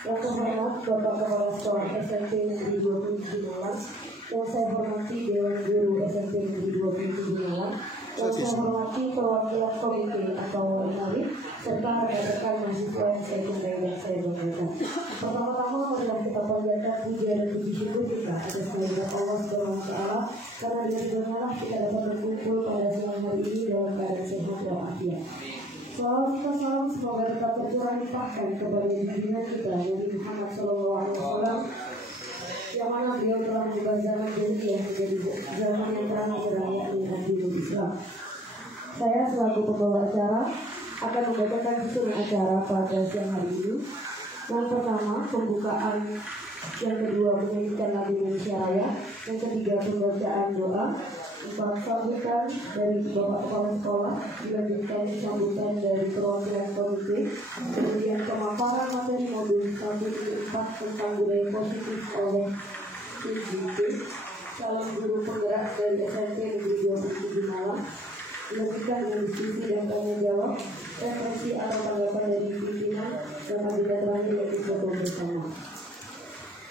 Yang terhormat Bapak Kepala Sekolah SMP Negeri 27 Malang, yang saya hormati Dewan Guru SMP Negeri 27 Malang, yang saya hormati perwakilan komite atau wali, serta rekan-rekan mahasiswa yang saya cintai dan saya banggakan. Pertama-tama marilah kita panjatkan puja dan puji syukur kita atas kehadirat Allah Subhanahu wa Ta'ala, karena dengan segala kita dapat berkumpul pada siang hari ini dalam keadaan sehat dan afiat. Salam kita salam semoga tetap tercurah limpahkan kepada junjungan kita Nabi Muhammad SAW, yang mana beliau telah membuka zaman jahiliyah menjadi zaman yang terang benderang yakni agama Islam. Saya selaku pembawa acara akan membacakan susun acara pada siang hari ini. Yang pertama pembukaan, yang kedua menyanyikan lagu Indonesia Raya, yang ketiga pembacaan doa, empat sambutan dari Bapak Kepala Sekolah, dilanjutkan sambutan dari perwakilan komite, kemudian pemaparan materi modul 1-4 tentang budaya positif oleh IGP, calon guru penggerak dari SMP Negeri 27 Malang, dilanjutkan dengan diskusi dan tanya jawab, refleksi atau tanggapan dari pimpinan, dan agenda terakhir yaitu foto bersama.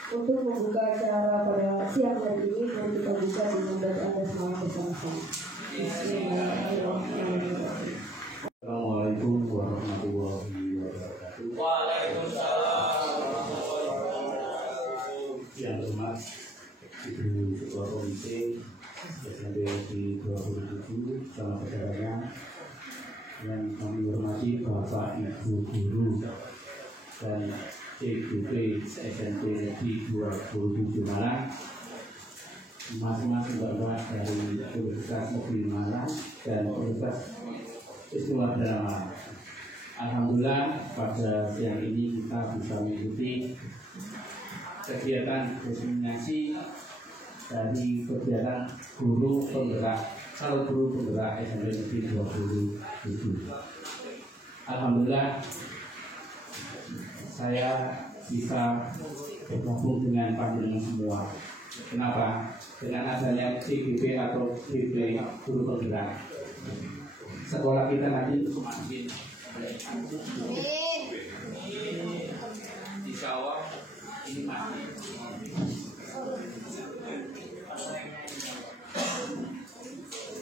Untuk membuka acara pada siang hari ini, mari kita buka dengan bacaan semangat bersama-sama. Bismillahirrahmanirrahim. Assalamualaikum warahmatullahi wabarakatuh. Waalaikumsalam warahmatullahi wabarakatuh. Yang hormat Ibu Ketua Komite SMP di 27 sama saudaranya, yang kami hormati Bapak Ibu Guru dan CGP SMP Negeri 27 Malang, masing-masing bapak dari Universitas Negeri Malang dan Universitas Islam Malang. Alhamdulillah pada siang ini kita bisa mengikuti kegiatan diseminasi dari kegiatan guru penggerak, calon guru penggerak SMP Negeri 27. Alhamdulillah saya bisa bergabung dengan panjenengan semua. Kenapa? Dengan adanya CGP atau CGP guru penggerak, sekolah kita nanti semakin insya Allah ini mati.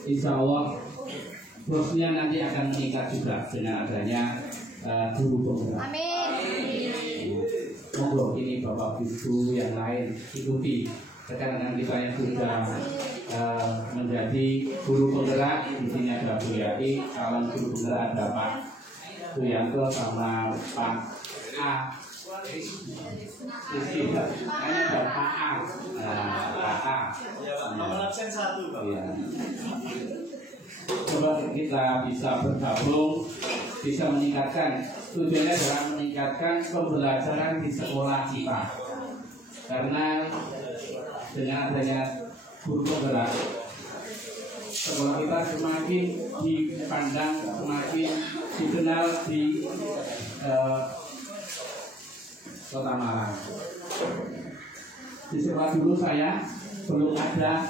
Insya Allah bosnya nanti akan meningkat juga dengan adanya guru penggerak. Amin. Monggo ini Bapak Ibu yang lain ikuti rekan-rekan kita yang sudah menjadi guru penggerak. Di sini ada Bu Yati, calon guru penggerak ada Pak Suyanto sama Pak A. Ini ada Pak A. Pak A. Nomor absen 1, Pak. Ya. Coba kita bisa bergabung, bisa meningkatkan. Tujuannya adalah meningkatkan pembelajaran di sekolah kita. Karena dengan adanya guru penggerak, sekolah kita semakin dipandang, semakin dikenal di Kota Malang. Di sekolah dulu saya belum ada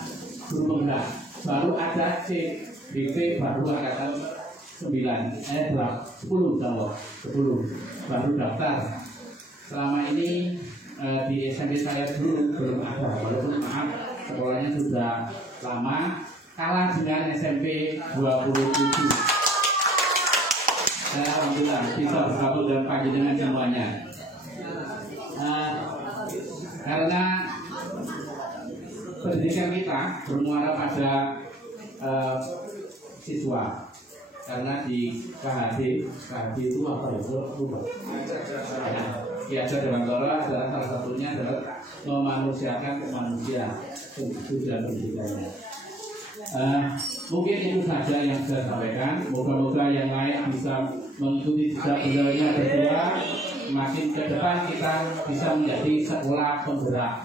guru penggerak, baru ada CGP baru angkatan baru daftar. Selama ini di SMP saya dulu belum ada, walaupun maaf sekolahnya sudah lama, kalah dengan SMP 27. Saya alhamdulillah bisa bersatu dengan panjenengan semuanya. Karena pendidikan kita bermuara pada siswa. Karena di KHD itu apa ya? Lupa. Kiaja Dewantara adalah salah satunya adalah memanusiakan manusia, tujuan pendidikannya. Mungkin itu saja yang saya sampaikan. Moga-moga yang lain bisa mengikuti jejak beliaunya berdua. Makin ke depan kita bisa menjadi sekolah penggerak.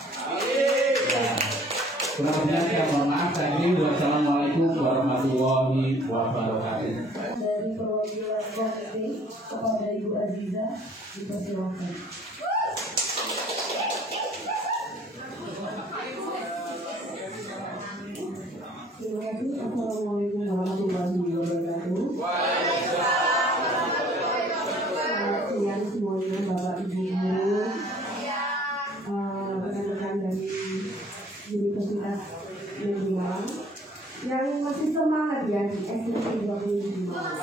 Kurang lebihnya saya mohon maaf. Wassalamualaikum warahmatullahi wabarakatuh. Dari perwakilan komite kepada Ibu Aziza dipersilakan. Terima kasih. Assalamualaikum warahmatullahi wabarakatuh. Selamat siang semuanya, Bapak Ibu guru, rekan-rekan dari Universitas Negeri Malang yang masih semangat ya di SMP 27 Malang.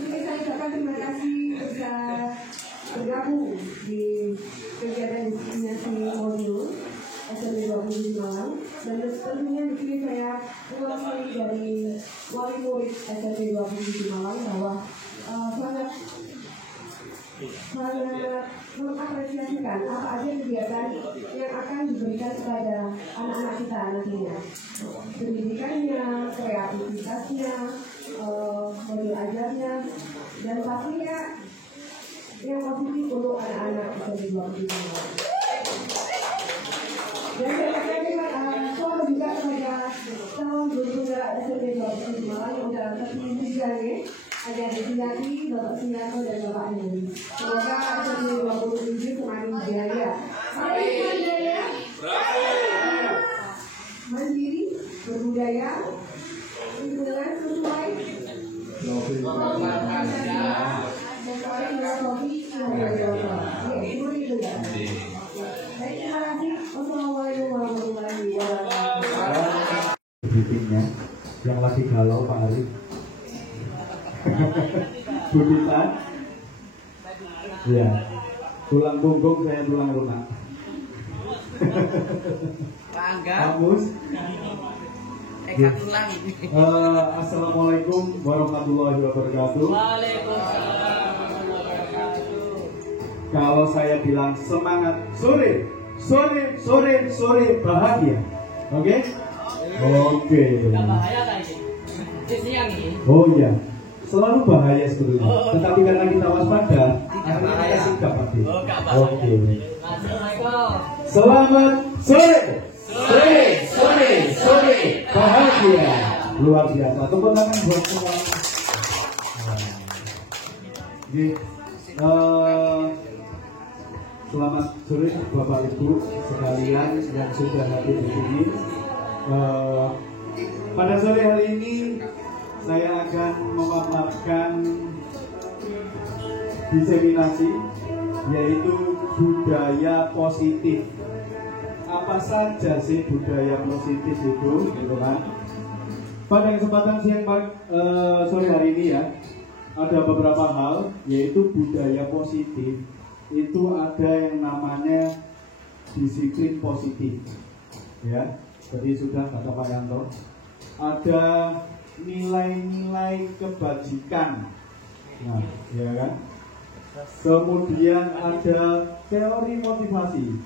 Jadi saya ucapkan terima kasih bisa bergabung di kegiatan diskriminasi modul SMP 27 Malang, dan tentunya di sini saya mewakili dari wali murid SMP 27 Malang bahwa sangat mengapresiasikan apa aja kegiatan yang akan diberikan kepada anak-anak kita nantinya, pendidikannya, kreativitasnya, modul ajarnya, dan pastinya yang positif untuk anak-anak SMP 27 Malang. Dan saya akan selalu juga kepada calon guru SMP 27 Malang yang sudah terpilih agar Suyati, Bapak Suyanto, dan Bapak Andi. Semoga SMP 27 semakin jaya. Semakin jaya, mandiri, berbudaya, lingkungan sesuai, dan filosofi yang beragama. Seperti itu ya. Baik, terima kasih. Wassalamualaikum warahmatullahi wabarakatuh. Bikinnya yang lagi galau Pak Arif. Budita, ya, tulang punggung saya tulang lunak. Kamus. Assalamualaikum warahmatullahi wabarakatuh. Kalau saya bilang semangat sore bahagia, oke? Oke. Oh iya. Selalu bahaya sebetulnya, tetapi karena kita waspada, akhirnya kita sikap pasti. Oke. Selamat sore bahagia, luar biasa. Tepuk tangan buat semua. Selamat sore Bapak Ibu sekalian yang sudah hadir di sini. Pada sore hari ini saya akan memaparkan diseminasi, yaitu budaya positif. Apa saja sih budaya positif itu, gitu kan? Pada kesempatan siang sore hari ini ya, ada beberapa hal, yaitu budaya positif. Itu ada yang namanya disiplin positif, ya. Jadi sudah kata Pak Yanto, ada nilai-nilai kebajikan, nah, ya kan. Kemudian ada teori motivasi,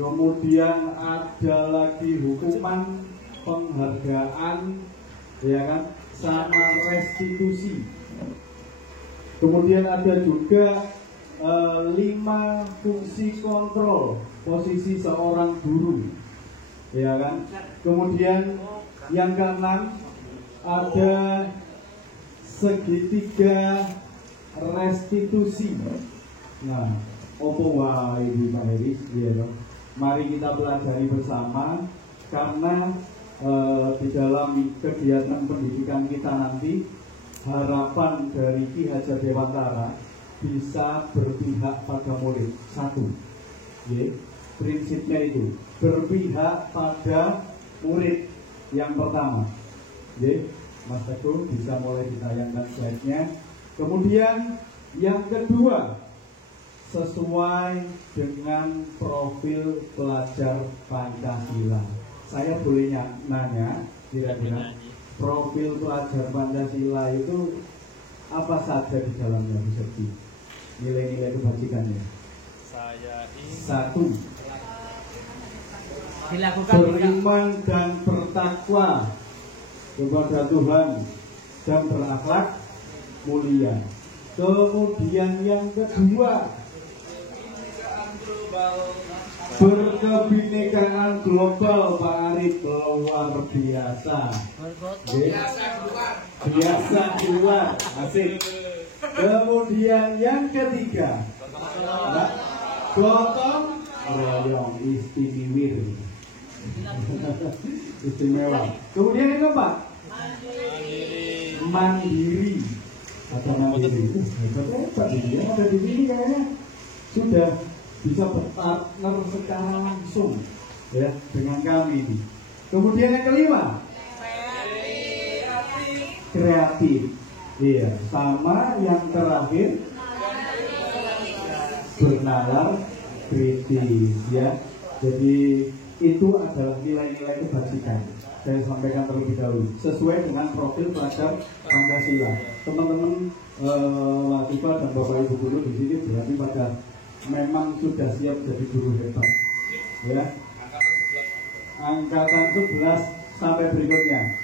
kemudian ada lagi hukuman, penghargaan, ya kan, sama restitusi. Kemudian ada juga 5 fungsi kontrol posisi seorang guru, ya kan. Kemudian yang keenam ada segitiga restitusi. Nah, opo wae Pak Heri, ya dong. Mari kita pelajari bersama, karena di dalam kegiatan pendidikan kita nanti, harapan dari Ki Hajar Dewantara bisa berpihak pada murid. Satu, prinsipnya itu berpihak pada murid yang pertama. Mas Teguh bisa mulai ditayangkan slide-nya. Kemudian yang kedua, sesuai dengan profil pelajar Pancasila. Saya boleh nanya, kira-kira profil pelajar Pancasila itu apa saja di dalamnya, Biserti? Nilai-nilai kebajikannya. Satu, beriman dan bertakwa kepada Tuhan dan berakhlak mulia. Kemudian yang kedua, berkebinekaan global, Pak Arif, luar biasa. Biasa keluar, asik. Kemudian yang ketiga, gotong royong, istimewa. Kemudian yang keempat, mandiri. Atau mandiri. Hebat ini ya, ada di sini kayaknya sudah bisa berpartner secara langsung ya dengan kami ini. Kemudian yang kelima, kreatif. Iya, sama yang terakhir, bernalar kritis ya. Jadi itu adalah nilai-nilai kebajikan. Saya sampaikan terlebih dahulu sesuai dengan profil pelajar Pancasila. Teman-teman mahasiswa dan Bapak Ibu guru di sini berarti pada memang sudah siap jadi guru hebat ya. Angkatan 11 sampai berikutnya,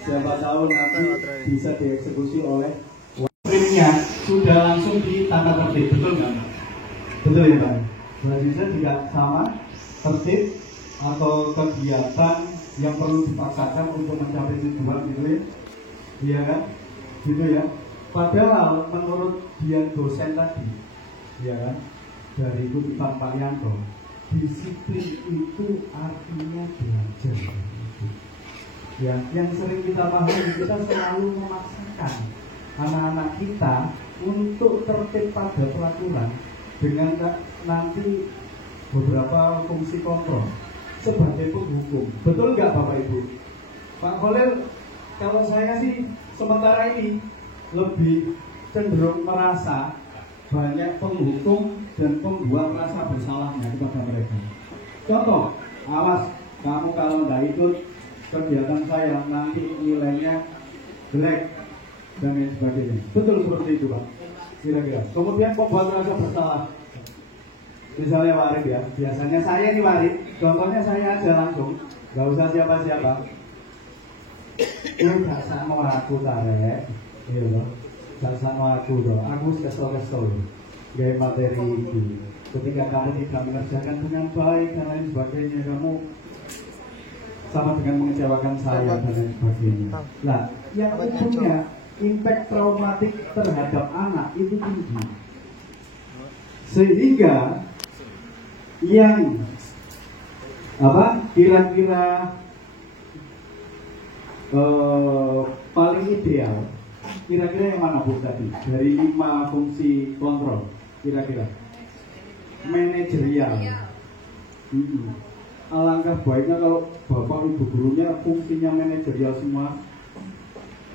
siapa tahu nanti bisa dieksekusi oleh wakilnya sudah langsung di tanda tertib, betul nggak? Betul ya Pak? Mahasiswa juga sama tertib atau kegiatan yang perlu dipaksakan untuk mencapai tujuan gitu ya, iya kan? Gitu ya. Padahal menurut dia dosen tadi, ya kan, dari Ibu Ivan Palianto, disiplin itu artinya belajar. Ya, yang sering kita pahami, kita selalu memaksakan anak-anak kita untuk tertib pada peraturan dengan nanti beberapa fungsi kontrol sebagai penghukum. Betul nggak Bapak Ibu? Pak Khalil, kalau saya sih sementara ini lebih cenderung merasa banyak penghukum dan pembuat rasa bersalahnya kepada mereka. Contoh, awas kamu kalau nggak ikut kegiatan saya nanti nilainya jelek dan lain sebagainya. Betul seperti itu Pak, kira-kira. Kemudian pembuat rasa bersalah. Misalnya Warif ya, biasanya saya ini Warif, contohnya saya aja langsung, nggak usah siapa-siapa. Gak sama aku tarik, iya loh, gak sama aku loh, aku kesel-kesel, gaya materi itu. Ketika kamu tidak mengerjakan dengan baik dan lain sebagainya, kamu sama dengan mengecewakan saya dan lain sebagainya. Nah, yang ujungnya impact traumatik terhadap anak itu tinggi, sehingga yang kira-kira paling ideal kira-kira yang mana Bu tadi dari 5 fungsi kontrol, kira-kira manajerial. Alangkah baiknya kalau Bapak Ibu gurunya fungsinya manajerial semua,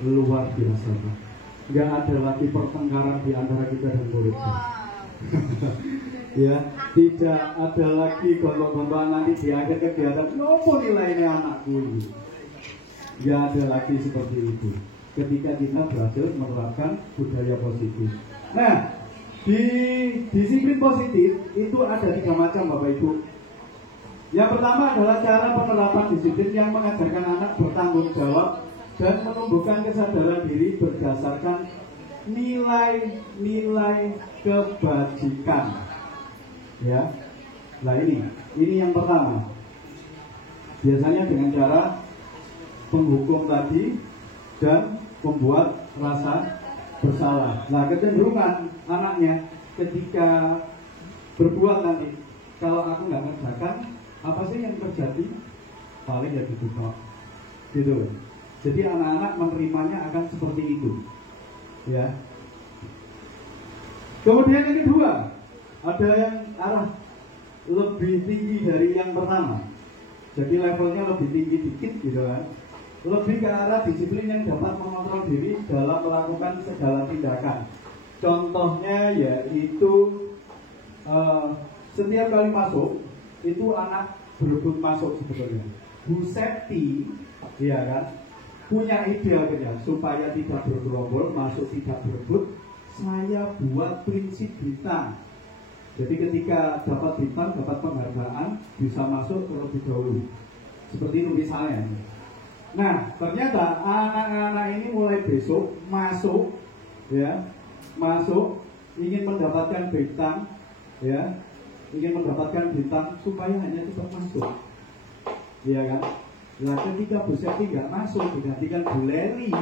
luar biasa Pak. Nggak ada lagi pertengkaran di antara kita dan murid. Ya, tidak ada lagi gontok-gontokan nanti di akhir kegiatan. Nopo nilainya anakku ini. Nggak ada lagi seperti itu. Ketika kita berhasil menerapkan budaya positif. Nah, di disiplin positif itu ada 3 macam Bapak Ibu. Yang pertama adalah cara penerapan disiplin yang mengajarkan anak bertanggung jawab dan menumbuhkan kesadaran diri berdasarkan nilai-nilai kebajikan. Ya, nah ini yang pertama. Biasanya dengan cara penghukum tadi dan membuat rasa bersalah. Nah, kecenderungan anaknya ketika berbuat nanti, kalau aku nggak kerjakan, apa sih yang terjadi? Paling ya dibuka. gitu. Jadi anak-anak menerimanya akan seperti itu, ya. Kemudian yang kedua, ada yang arah lebih tinggi dari yang pertama. Jadi levelnya lebih tinggi dikit gitu kan. Lebih ke arah disiplin yang dapat mengontrol diri dalam melakukan segala tindakan. Contohnya yaitu setiap kali masuk itu anak berebut masuk sebetulnya. Bu Septi, ya kan, punya ide akhirnya supaya tidak bergerombol, masuk tidak berebut. Saya buat prinsip bintang. Jadi ketika dapat bintang, dapat penghargaan, bisa masuk terlebih dahulu. Seperti itu misalnya. Nah, ternyata anak-anak ini mulai besok masuk, ya, masuk ingin mendapatkan bintang, ya, ingin mendapatkan bintang supaya hanya cepat masuk, ya kan? Nah, ketika Bu Septi nggak masuk, digantikan Bu Leli.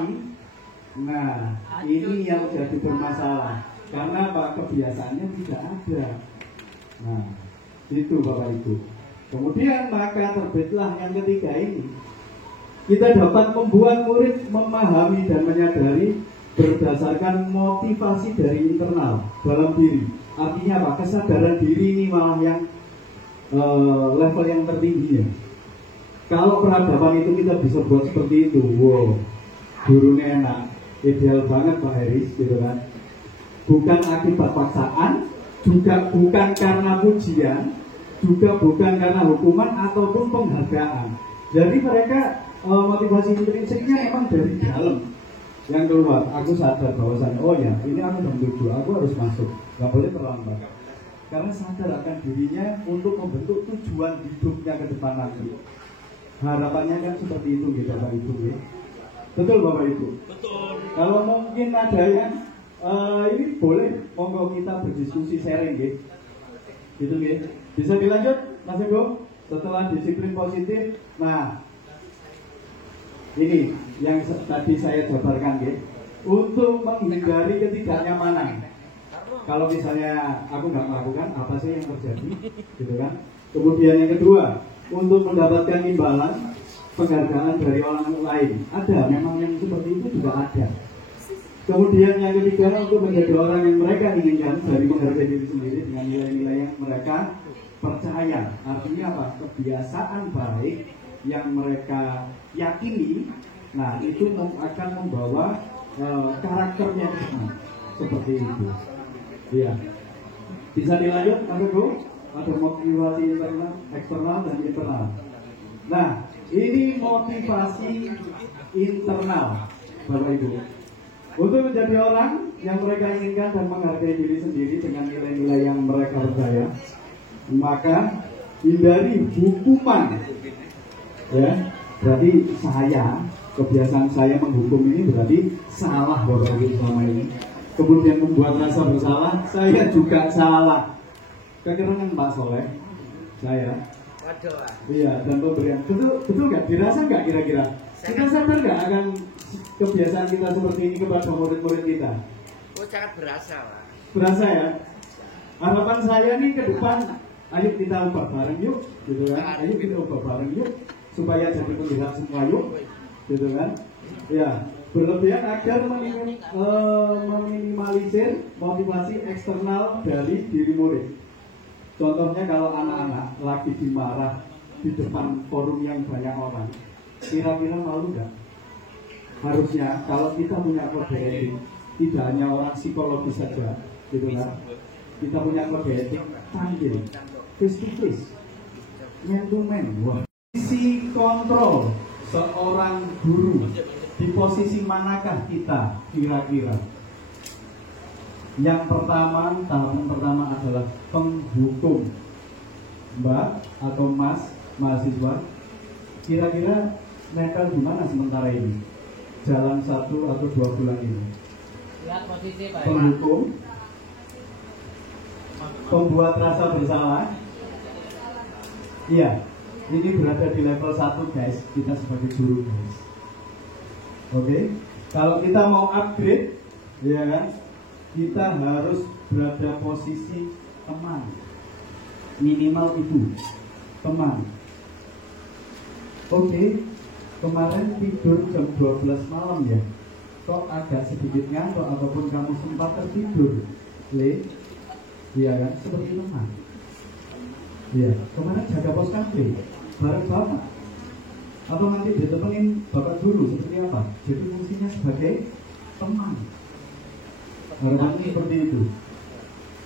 Nah, ini yang jadi bermasalah karena Pak kebiasaannya tidak ada. Nah, itu Bapak Ibu. Kemudian maka terbitlah yang ketiga ini. Kita dapat membuat murid memahami dan menyadari berdasarkan motivasi dari internal dalam diri. Artinya apa? Kesadaran diri ini malah yang level yang tertinggi ya. Kalau peradaban itu kita bisa buat seperti itu, wow, gurunya enak, ideal banget Pak Heris, gitu kan. Bukan akibat paksaan, juga bukan karena pujian, juga bukan karena hukuman ataupun penghargaan. Jadi mereka motivasi intrinsiknya emang dari dalam yang keluar. Aku sadar bahwasannya, oh ya, ini aku jam 7, aku harus masuk, nggak boleh terlambat. Karena sadar akan dirinya untuk membentuk tujuan hidupnya ke depan lagi. Harapannya kan seperti itu gitu Bapak Ibu ya. Betul Bapak Ibu? Betul. Kalau mungkin ada yang ini boleh monggo kita berdiskusi sharing gitu. Gitu gitu. Bisa dilanjut Mas Ego? Setelah disiplin positif. Nah, ini yang tadi saya jabarkan gitu. Untuk menghindari ketidaknyamanan. Kalau misalnya aku nggak melakukan, apa sih yang terjadi? Gitu kan. Kemudian yang kedua, untuk mendapatkan imbalan penghargaan dari orang lain. Ada, memang yang seperti itu juga ada. Kemudian yang ketiga, untuk menjadi orang yang mereka inginkan dari menghargai diri sendiri dengan nilai-nilai yang mereka percaya. Artinya apa? Kebiasaan baik yang mereka yakini. Nah, itu akan membawa karakternya seperti itu. Iya. Bisa dilanjut, Mas Bro? Ada motivasi internal, eksternal dan internal. Nah, ini motivasi internal, Bapak Ibu. Untuk menjadi orang yang mereka inginkan dan menghargai diri sendiri dengan nilai-nilai yang mereka percaya, maka hindari hukuman. Ya, berarti kebiasaan saya menghukum ini berarti salah Bapak Ibu selama ini. Kemudian membuat rasa bersalah, saya juga salah. Kekerangan Pak Soleh, saya. Iya, dan pemberian. Betul nggak? Dirasa nggak kira-kira? Kita sadar nggak akan kebiasaan kita seperti ini kepada murid-murid kita? Oh, sangat berasa, Pak. Berasa ya? Harapan saya nih ke depan, ayo kita ubah bareng yuk, gitu kan? Ayo kita ubah bareng yuk, supaya jadi penggerak semua yuk, gitu kan? Ya, berlebihan agar meminimalisir motivasi eksternal dari diri murid. Contohnya kalau anak-anak lagi dimarah di depan forum yang banyak orang, kira-kira malu nggak? Harusnya kalau kita punya kode etik, tidak hanya orang psikologis saja, gitu kan? Kita punya kode etik, tampil, face to face, man to man. Wah. Posisi kontrol seorang guru di posisi manakah kita kira-kira? Yang pertama, tahapan pertama adalah penghukum. Mbak atau Mas mahasiswa, kira-kira netral di mana sementara ini? Jalan 1 atau 2 bulan ini. Lihat posisi Pak. Penghukum, pembuat rasa bersalah. Iya, ini berada di level 1 guys, kita sebagai guru guys. Oke, kalau kita mau upgrade, ya kan? Kita harus berada posisi teman, minimal itu teman. Oke, kemarin tidur jam 12 malam ya, kok agak sedikit ngantuk ataupun kamu sempat tertidur, iya kan, seperti itu kan? Iya, kemarin jaga pos kafe bareng bapak, atau nanti ditemenin bapak dulu seperti apa? Jadi fungsinya sebagai teman. Harapannya seperti itu.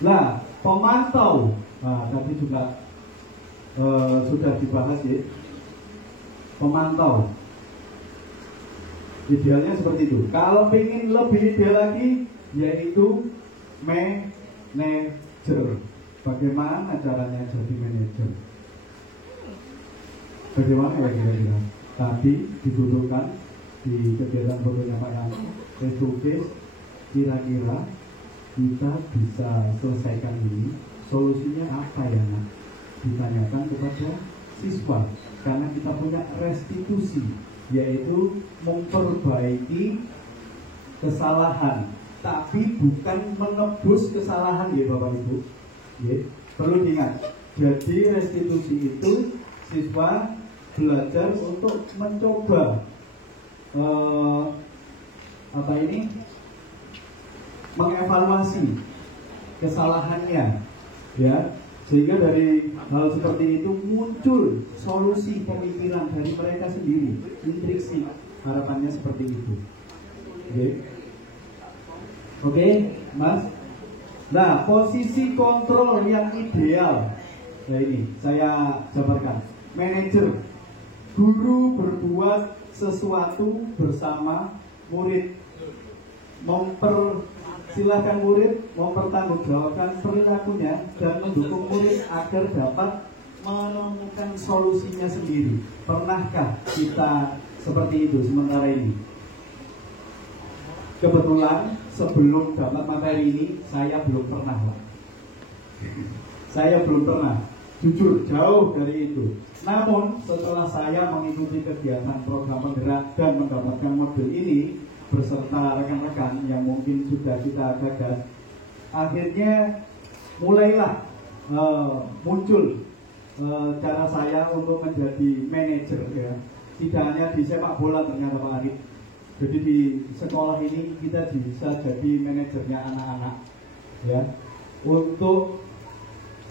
Nah, pemantau, nah tadi juga sudah dibahas ya. Pemantau, idealnya seperti itu. Kalau ingin lebih ideal lagi, yaitu manajer. Bagaimana caranya jadi manajer? Bagaimana ya kira-kira? Tadi dibutuhkan di kegiatan fotonya Pak Yang face to face. Kira-kira kita bisa selesaikan ini, solusinya apa ya nak? Ditanyakan kepada siswa, karena kita punya restitusi, yaitu memperbaiki kesalahan, tapi bukan menebus kesalahan ya Bapak Ibu ya, perlu diingat. Jadi restitusi itu siswa belajar untuk mencoba mengevaluasi kesalahannya ya, sehingga dari hal seperti itu muncul solusi pemikiran dari mereka sendiri, intriksi, harapannya seperti itu. Oke, Mas. Nah, posisi kontrol yang ideal, ya ini saya jabarkan. Manajer, guru berbuat sesuatu bersama murid, mempersilahkan murid mempertanggungjawabkan perilakunya dan mendukung murid agar dapat menemukan solusinya sendiri. Pernahkah kita seperti itu sementara ini? Kebetulan sebelum dapat materi ini saya belum pernah. Saya belum pernah, jujur jauh dari itu. Namun setelah saya mengikuti kegiatan program penggerak dan mendapatkan modul ini beserta rekan-rekan yang mungkin sudah kita gagas, akhirnya mulailah muncul cara saya untuk menjadi manajer ya. Tidak hanya di sepak bola ternyata Pak Arif. Jadi di sekolah ini kita bisa jadi manajernya anak-anak ya, untuk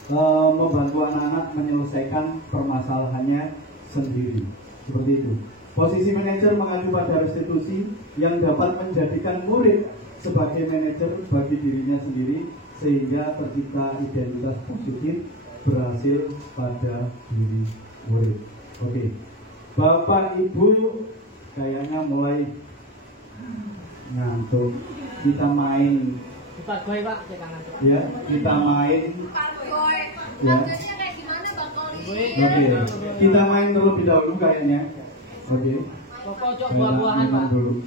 membantu anak-anak menyelesaikan permasalahannya sendiri. Seperti itu. Posisi manajer mengacu pada restitusi yang dapat menjadikan murid sebagai manajer bagi dirinya sendiri, sehingga tercipta identitas positif berhasil pada diri murid. Oke, Bapak Ibu kayaknya mulai ngantuk. Kita main ya, kita main ya. Oke, kita main terlebih dahulu kayaknya. Oke, kita dulu.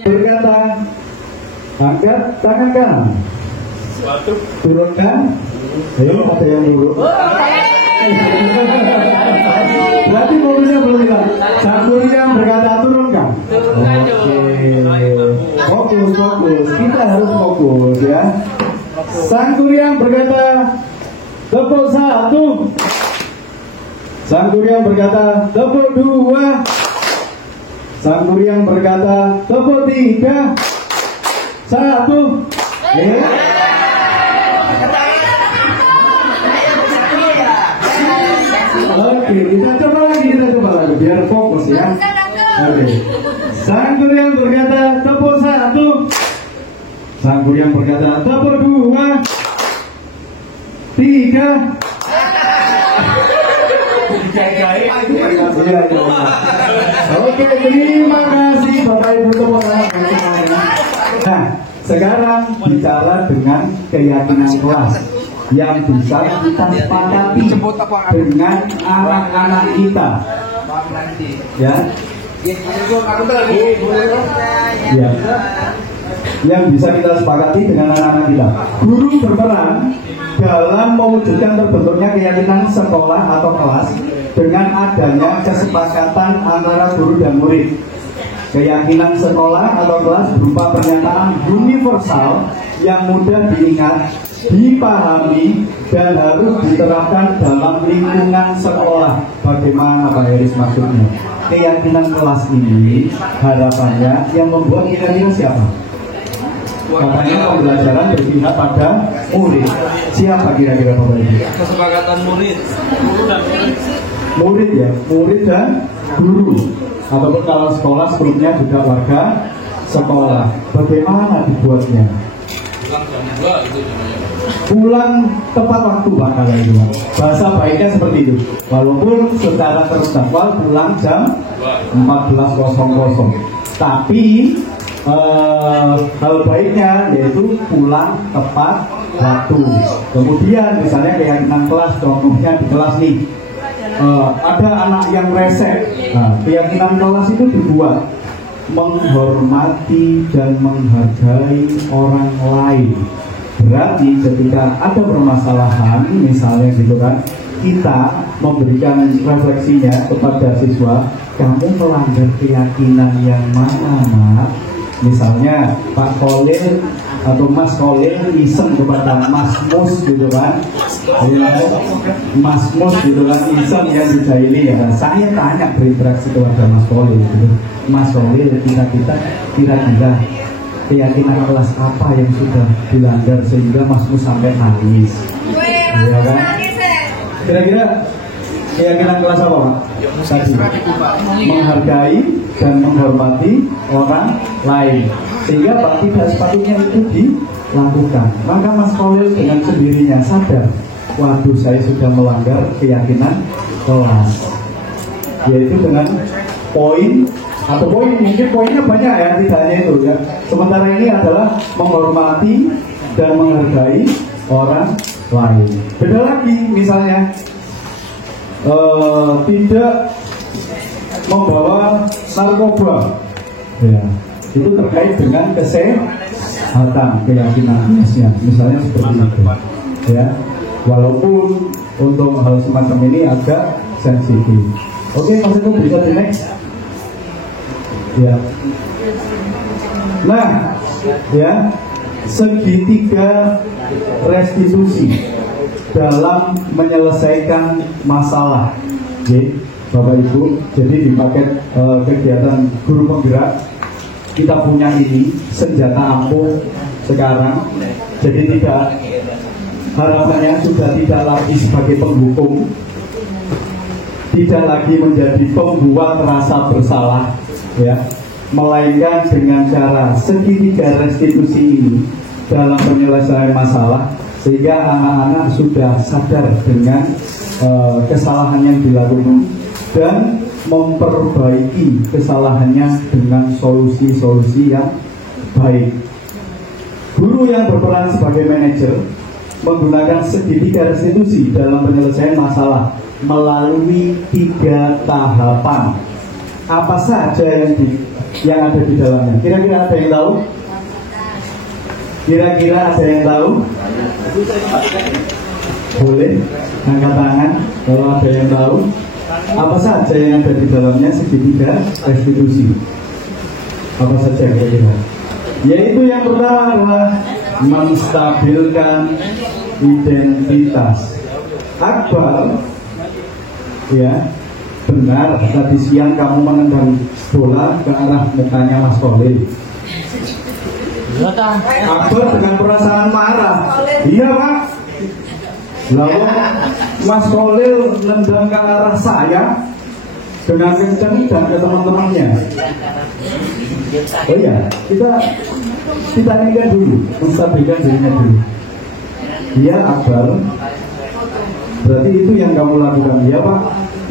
Berkata, angkat tangan kanan, turunkan. Ayo, ada yang dulu. Berarti mobilnya belum hilang. Sanggurnya berkata turunkan. Oke, fokus. Kita harus fokus ya. Sanggurnya berkata tepuk 1. Sanggurnya berkata tepuk 2. Sanggurnya berkata tepuk 3. 1. Oke, kita coba lagi biar fokus ya. Oke. Sanggur yang berkata tepuk 1. Sanggur yang berkata tepuk 2. 3. Oke, terima kasih Bapak Ibu semuanya. Nah, sekarang bicara dengan keyakinan kelas yang bisa kita sepakati dengan anak-anak kita, ya. Ya. Yang bisa kita sepakati dengan anak-anak kita. Guru berperan dalam mewujudkan terbentuknya keyakinan sekolah atau kelas dengan adanya kesepakatan antara guru dan murid. Keyakinan sekolah atau kelas berupa pernyataan universal yang mudah diingat, dipahami, dan harus diterapkan dalam lingkungan sekolah. Bagaimana Pak Eris maksudnya? keyakinan kelas ini harapannya yang membuat kira-kira siapa? Katanya pembelajaran berpihak pada murid. Siapa kira-kira Bapak Ibu? Kesepakatan murid. Murid ya, murid dan guru. Ataupun kalau sekolah sebelumnya juga warga sekolah. Bagaimana dibuatnya? Pulang tepat waktu Pak kalau itu. Bahasa baiknya seperti itu. Walaupun secara terjadwal pulang jam 14.00. Tapi hal baiknya yaitu pulang tepat waktu. Kemudian misalnya keyakinan kelas, contohnya di kelas nih ada anak yang resek. Nah, keyakinan kelas itu dibuat menghormati dan menghargai orang lain. Berarti ketika ada permasalahan misalnya gitu kan, kita memberikan refleksinya kepada siswa, kamu melanggar keyakinan yang mana Mak? Misalnya Pak Kolil atau Mas Kolil iseng kepada Mas Mus gitu kan, Mas Mus gitu kan iseng yang dijaili ya. Saya tanya berinteraksi kepada Mas Kolil gitu. Mas Kolil, kita kira-kira keyakinan kelas apa yang sudah dilanggar sehingga Mas Mus sampai nangis? Ya kan? Kira-kira keyakinan kelas apa Pak? Tadi menghargai dan menghormati orang lain, sehingga Pak tidak sepatutnya itu dilakukan. Maka Mas Kolil dengan sendirinya sadar, waduh saya sudah melanggar keyakinan kelas, yaitu dengan poin atau poin, mungkin poinnya banyak ya, tidak hanya itu ya. Sementara ini adalah menghormati dan menghargai orang lain. Beda lagi misalnya tidak membawa narkoba, ya, itu terkait dengan kesehatan keyakinan kelasnya, misalnya seperti itu, ya. Walaupun untuk hal semacam ini agak sensitif. Oke, Mas Eko bisa di next. Ya. Nah, ya, segitiga restitusi dalam menyelesaikan masalah. Oke, Bapak Ibu, jadi di paket kegiatan guru penggerak kita punya ini senjata ampuh sekarang. Jadi tidak, harapannya sudah tidak lagi sebagai penghukum, tidak lagi menjadi pembuat rasa bersalah, ya, melainkan dengan cara segitiga restitusi ini dalam penyelesaian masalah, sehingga anak-anak sudah sadar dengan kesalahan yang dilakukan dan memperbaiki kesalahannya dengan solusi-solusi yang baik. Guru yang berperan sebagai manajer menggunakan segitiga restitusi dalam penyelesaian masalah melalui 3 tahapan. Apa saja yang ada di dalamnya? Kira-kira ada yang tahu? Kira-kira ada yang tahu? Boleh angkat tangan kalau ada yang tahu. Apa saja yang ada di dalamnya segitiga restitusi? Apa saja kira-kira? Yaitu yang pertama adalah menstabilkan identitas. Akbar, ya, benar tadi siang kamu menendang bola ke arah mukanya Mas Kolil. Akbar dengan perasaan marah. Iya Pak. Lalu Mas Kolil nendang ke arah saya dengan kencang dan ke teman-temannya. Oh iya, kita ingat dulu, menstabilkan dirinya dulu. Iya Akbar, berarti itu yang kamu lakukan, ya Pak.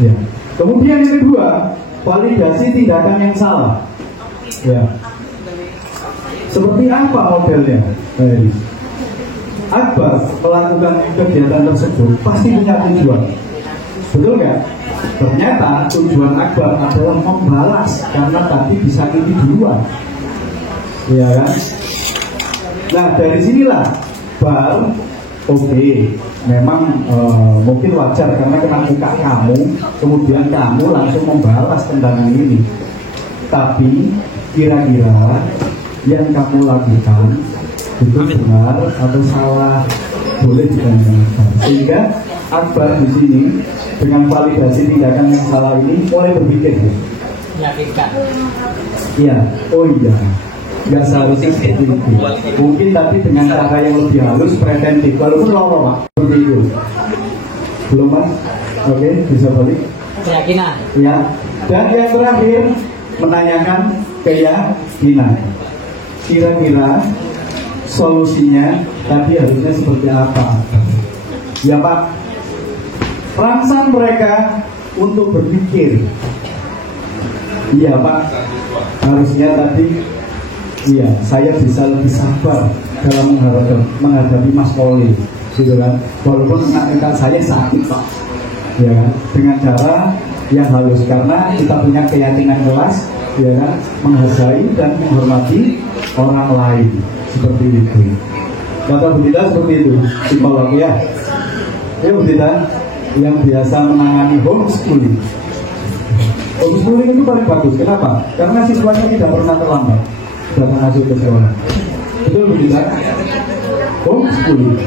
Ya. Kemudian yang kedua, validasi tindakan yang salah. Ya. Seperti apa modelnya? Akbar melakukan kegiatan tersebut pasti punya tujuan, betul nggak? Ternyata tujuan Akbar adalah membalas karena tadi disakiti duluan, ya kan? Nah dari sinilah baru oke, memang mungkin wajar karena kena muka kamu, kemudian kamu langsung membalas tendangan ini. Tapi kira-kira yang kamu lakukan itu benar atau salah, boleh ditanyakan. Sehingga Akbar di sini dengan validasi tindakan yang salah ini mulai berpikir, Meyakinkan. Iya, oh iya, nggak seharusnya seperti itu. Mungkin tapi dengan cara yang lebih halus, preventif. Walaupun lama Pak, seperti itu. Belum Mas? Oke, bisa balik. Keyakinan. Ya. Dan yang terakhir menanyakan keyakinan. Kira-kira solusinya tadi harusnya seperti apa? Ya Pak, rangsang mereka untuk berpikir. Iya Pak, harusnya tadi iya saya bisa lebih sabar dalam menghadapi Mas Poli, gitu kan? Walaupun anak saya sakit Pak, ya kan? Dengan cara yang halus karena kita punya keyakinan jelas, ya kan? Menghargai dan menghormati orang lain seperti itu. Kata Bu Dita seperti itu, simpel ya. Ya Bu Dita yang biasa menangani homeschooling. Homeschooling itu paling bagus. Kenapa? Karena siswanya tidak pernah terlambat dalam masuk ke sekolah. Betul Bu Dita? Homeschooling.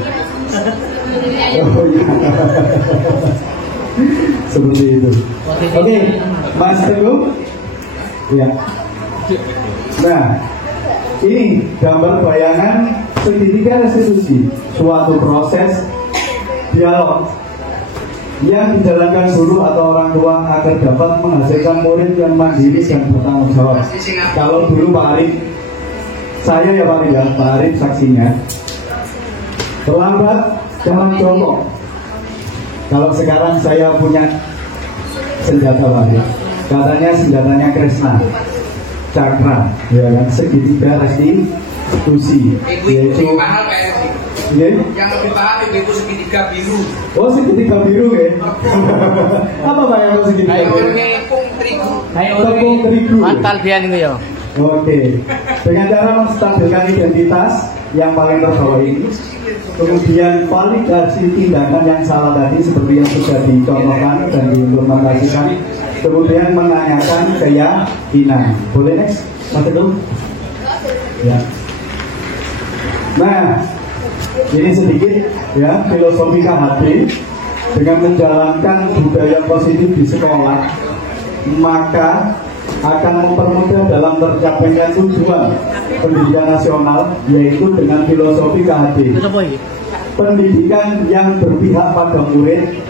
Oh iya. Seperti itu. Oke, Mas Teguh. Ya. Nah, ini gambar bayangan segitiga restitusi, suatu proses dialog yang dijalankan guru atau orang tua agar dapat menghasilkan murid yang mandiri dan bertanggung jawab. Kalau dulu Pak Arif, saya ya Pak Arif, ya, Pak Arif saksinya, terlambat jangan jongkok. Kalau sekarang saya punya senjata Pak Arif, katanya senjatanya Krishna, cakra, ya kan, segitiga restitusi, yaitu yang lebih paham itu segitiga biru. Oh, segitiga biru ya. Apa Pak yang segitiga biru? Tepung terigu. Tepung terigu. Mantal biar itu ya. Oke. Dengan cara menstabilkan identitas yang paling terbawah ini, kemudian validasi tindakan yang salah tadi seperti yang sudah dicontohkan dan diimplementasikan, kemudian menanyakan keyakinan. Boleh next, Mas Teguh? Ya. Nah, ini sedikit ya filosofi KHD. Dengan menjalankan budaya positif di sekolah, maka akan mempermudah dalam tercapainya tujuan pendidikan nasional, yaitu dengan filosofi KHD, pendidikan yang berpihak pada murid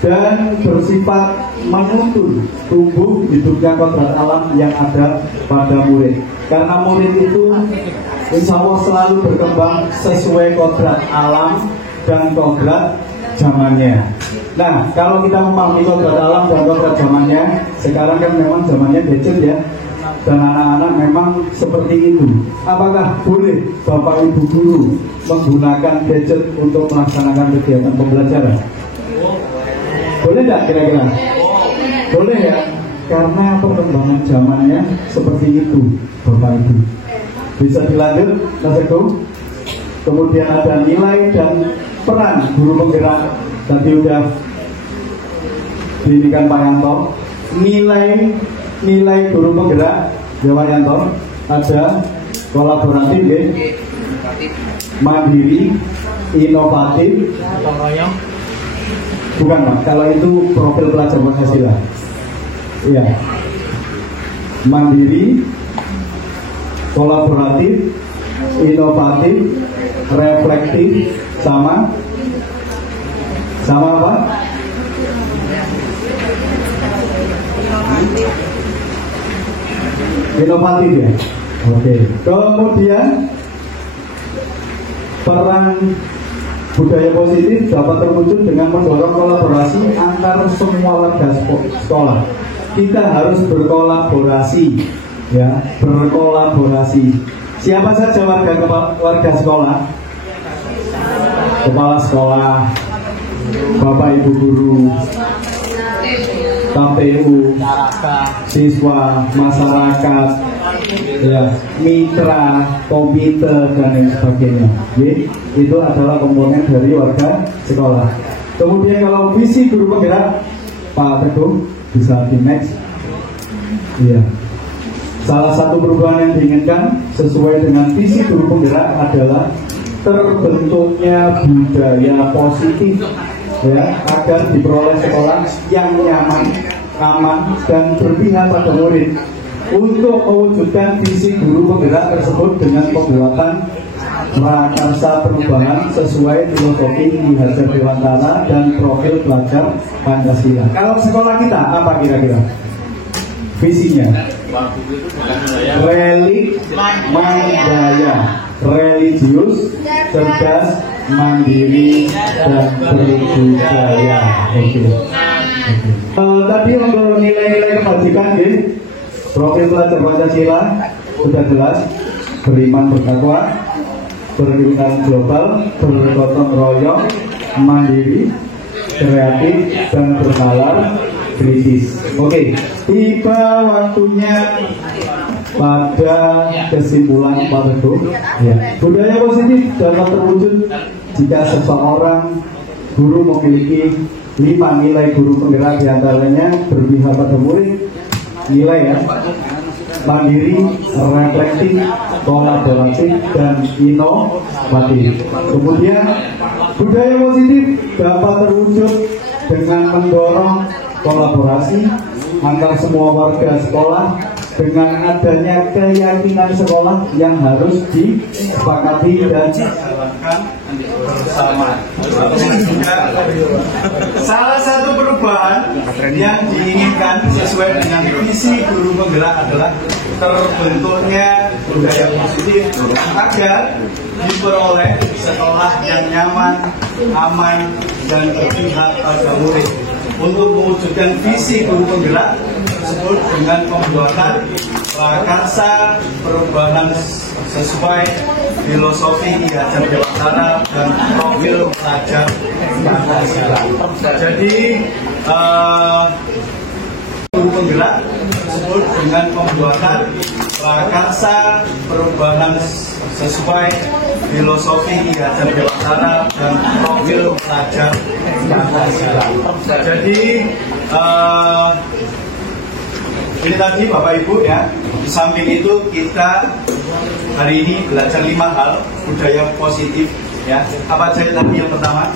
dan bersifat menuntun tumbuh hidupnya kodrat alam yang ada pada murid. Karena murid itu insya Allah selalu berkembang sesuai kodrat alam dan kodrat zamannya. Nah, kalau kita memahami kodrat alam dan kodrat zamannya, sekarang kan memang zamannya gadget ya, dan anak-anak memang seperti itu. Apakah boleh Bapak Ibu guru menggunakan gadget untuk melaksanakan kegiatan pembelajaran? Boleh tidak kira-kira? Boleh ya, karena perkembangan zamannya seperti itu Bapak Ibu. Bisa dilanjut, Mas Eko. Kemudian ada nilai dan peran guru penggerak. Tadi udah diindikan Pak Yanto. Nilai guru penggerak, ya Pak Yanto. Ada kolaboratif, ya. Mandiri, inovatif. Bukan Pak, kalau itu profil pelajar Pancasila. Iya. Mandiri, kolaboratif, inovatif, reflektif, sama apa? Inovatif ya. Oke. Kemudian peran budaya positif dapat terwujud dengan mendorong kolaborasi antar semua warga sekolah. Kita harus berkolaborasi, ya, berkolaborasi. Siapa saja warga sekolah? Kepala sekolah, Bapak Ibu guru, KPU, siswa, masyarakat, ya, mitra, komite dan lain sebagainya. Jadi, itu adalah komponen dari warga sekolah. Kemudian kalau visi guru penggerak, Pak Teguh bisa di next. Iya. Salah satu perubahan yang diinginkan sesuai dengan visi guru penggerak adalah terbentuknya budaya positif, ya, agar diperoleh sekolah yang nyaman aman, dan berpihak pada murid untuk mewujudkan visi guru penggerak tersebut dengan pembuatan prakarsa perubahan sesuai filosofi Ki Hajar Dewantara dan profil pelajar Pancasila. Kalau sekolah kita apa kira-kira visinya? Relik mandaya, religius, cerdas, mandiri, dan berbudaya. Oke. Tadi untuk nilai-nilai kebajikan, profil pelajar Pancasila sudah jelas: beriman bertakwa, berlingkungan global, bergotong royong, mandiri, kreatif, dan bernalar kritis. Oke, tiba waktunya pada kesimpulan Pak Teguh. Ya. Budaya positif dapat terwujud jika seseorang guru memiliki 5 nilai guru penggerak, diantaranya berpihak pada murid, nilai ya, mandiri, reflektif, kolaboratif, dan inovatif. Kemudian budaya positif dapat terwujud dengan mendorong kolaborasi antar semua warga sekolah dengan adanya keyakinan sekolah yang harus disepakati dan dijalankan bersama. Salah satu perubahan yang diinginkan sesuai dengan visi guru penggerak adalah terbentuknya budaya positif agar diperoleh sekolah yang nyaman, aman, dan berpihak pada murid. Untuk mewujudkan visi guru penggerak tersebut dengan pembuatan prakarsa perubahan sesuai filosofi Ki Hajar Dewantara dan profil pelajar Pancasila. Jadi guru penggerak tersebut dengan pembuatan prakarsa perubahan sesuai filosofi Ki Hajar Dewantara dan profil pelajar Pancasila. Jadi ini tadi Bapak Ibu ya. Di samping itu kita hari ini belajar 5 hal budaya positif ya. Apa saja tadi? Yang pertama,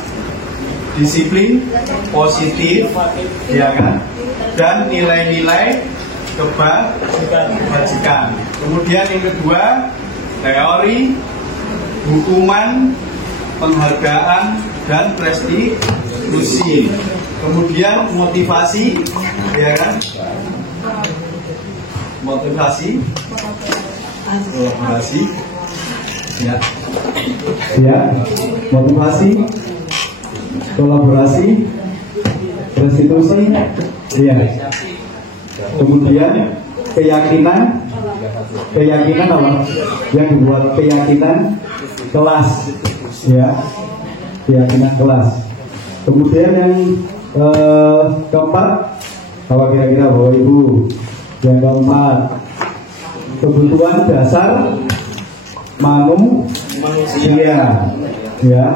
disiplin positif ya kan, dan nilai-nilai kebajikan. Kemudian yang kedua, teori, hukuman, penghargaan, dan restitusi. Kemudian motivasi ya kan, motivasi, kolaborasi, ya, motivasi, kolaborasi, restitusi, ya. Kemudian keyakinan apa? Yang dibuat keyakinan kelas, ya, keyakinan kelas. Kemudian yang keempat, apa kira-kira Bapak Ibu? Yang keempat, kebutuhan dasar manusia, ya,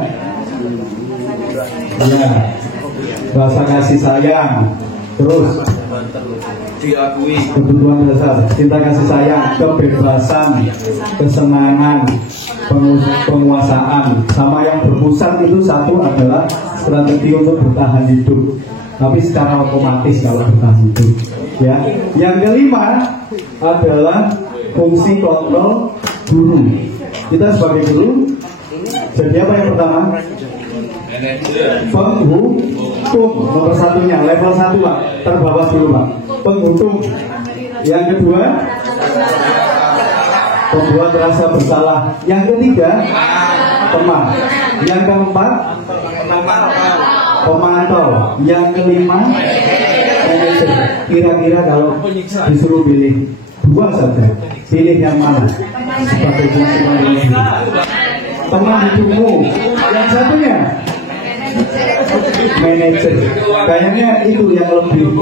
rasa kasih sayang, terus diakui, kebutuhan dasar, cinta kasih sayang, kebebasan, kesenangan, penguasaan. Sama yang berpusat itu satu adalah strategi untuk bertahan hidup, tapi secara otomatis kalau bertahan hidup. Ya, yang kelima adalah fungsi kontrol guru. Kita sebagai guru, jadi apa yang pertama? Penghukum. Nomor satunya, level 1 Pak, terbawah dulu Pak. Penghukum. Yang kedua, pembuat rasa bersalah. Yang ketiga, teman. Yang keempat, pemantau. Yang kelima, manajer. Kira-kira kalau disuruh pilih 2 saja, pilih yang mana? Sebagai fungsi teman hidupmu. Yang satunya manajer. Kayaknya itu yang lebih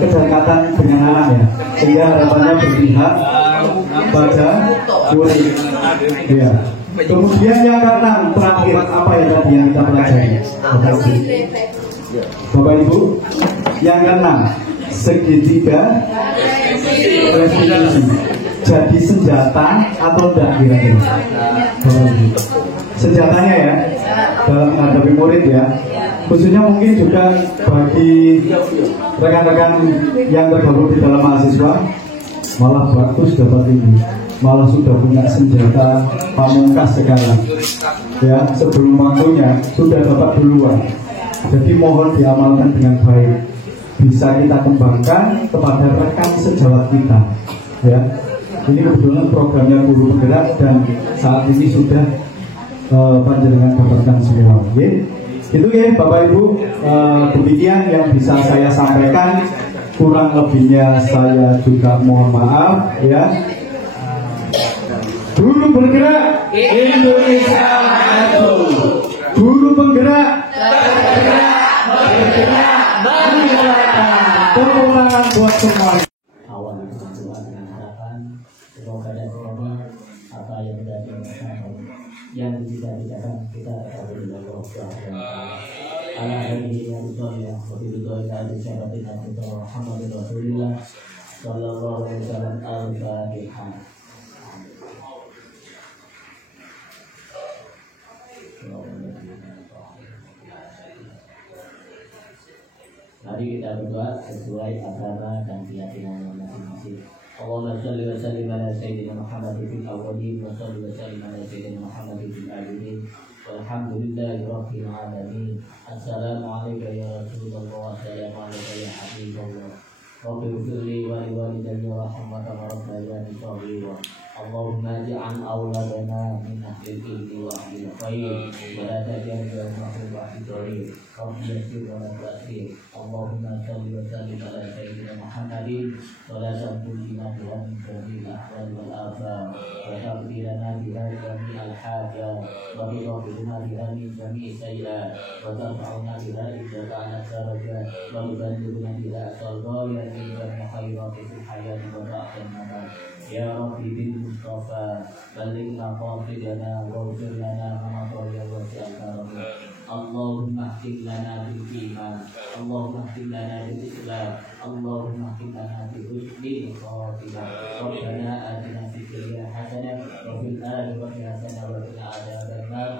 kedekatan dengan anak ya, sehingga harapannya berpihak pada murid. Ya. Kemudian yang keenam, terakhir apa yang tadi yang kita pelajari? Bapak Ibu, yang keenam, segitiga restitusi. Jadi senjata atau tidak kira-kira? Senjatanya ya, dalam menghadapi murid ya, khususnya mungkin juga bagi rekan-rekan yang tergabung di dalam mahasiswa, malah bagus dapat ini, malah sudah punya senjata pamungkas sekarang ya, sebelum waktunya sudah dapat duluan. Jadi mohon diamalkan dengan baik, bisa kita kembangkan kepada rekan sejawat kita ya. Ini kebetulan programnya Guru Penggerak dan saat ini sudah panjenengan dapatkan semua ya. Itu ya Bapak Ibu, demikian yang bisa saya sampaikan, kurang lebihnya saya juga mohon maaf ya. Guru Bergerak Indonesia Maju, Guru Penggerak kemenangan buat semua. Awal berdoa dengan harapan semoga dan semoga apa yang sudah dilakukan yang tidak kita ketahui dengan Allah. Ala hadhihi ya wa bi ridha sahabatina Muhammadin Rasulillah sallallahu alaihi wasallam al-Fatihah. Mari kita berdoa sesuai agama dan keyakinan masing-masing. Allahumma shalli wa sallim ala sayyidina Muhammadin fil awwalin wa shalli wa sallim ala sayyidina Muhammadin fil akhirin. Walhamdulillahi rabbil alamin. Assalamu alayka ya Rasulullah, assalamu alayka ya Habibullah. Rabbi ighfirli wa li walidayya warhamhuma kama rabbayani shaghira. Allahumma ij'al awladana min ahli al-ilmi wa ahli al-khair wa la taj'al minhum ahli al-dharir. Rabbi yassir wa la tu'assir. Allahumma shalli wa sallim ala sayyidina Muhammadin wa la tanqulna biha min jami'il ahwal wal afat wa taqdi lana biha jami'al hajat wa bighfirna biha min jami'i sayyi'at wa tarfa'una biha indaka 'ala darajat wa tuballighuna biha aqsal ghayat min jami'i khairati fil hayati wa ba'da al-mamat. Ya Rabbi bil Mustafa balighna qasidana wa ighfir lana ma qala wa ta'ala. Allahumma ihtim lana bil iman, Allahumma ihtim lana bil islam, Allahumma ihtim lana bil husni khatimah. Rabbana atina fid dunya hasanah wa fil akhirati hasanah wa qina adzabannar.